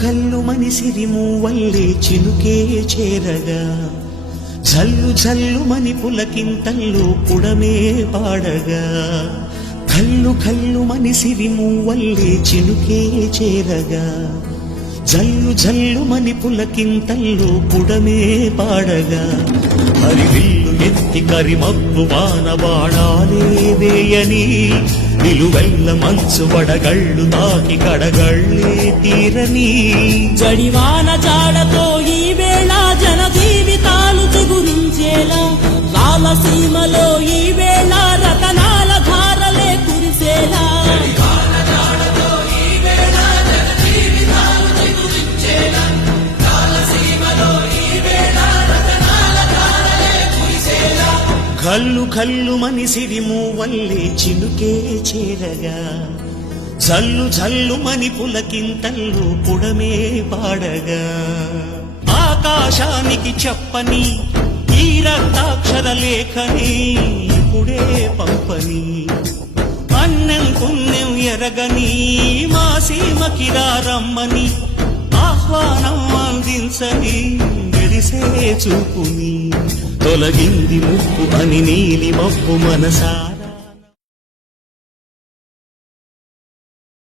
కల్లు మని సిరిమూవల్లే చినుకే చేరగా జల్లు జల్లు మని పులకింతల్లో పుడమే పాడగా కల్లు కల్లు మని సిరిమూవల్లే చినుకే చేరగా జల్లు జల్లు మని పులకింతల్లో పుడమే పాడగా హరివిల్లు ఎత్తి కరిమబ్బు వానబాణాలే వేయని నిలువెల్ల మంచు వడగళ్ళు తాకి కడగళ్ళే తీరని జడివాన జాడతో ఈ వేళ జన జీవితాలు చిగురించేలా రాలసీమలో ఈ వేళ రతనాల ధారలే కురిసేలా కల్లు కల్లు మని సిరిమూవల్లే చినుకే చేరగా జల్లు జల్లు మని పులకింతల్లు పుడమే పాడగా ఆకాశానికి చెప్పని ఈ రక్తాక్షర లేఖని ఇప్పుడే పంపని అన్నం పుణ్యం ఎరగని మా సీమకి రమ్మని ఆహ్వానం అందించని మెరిసే చూపుని తొలగింది ముప్పు అని నీలి మబ్బు మనసా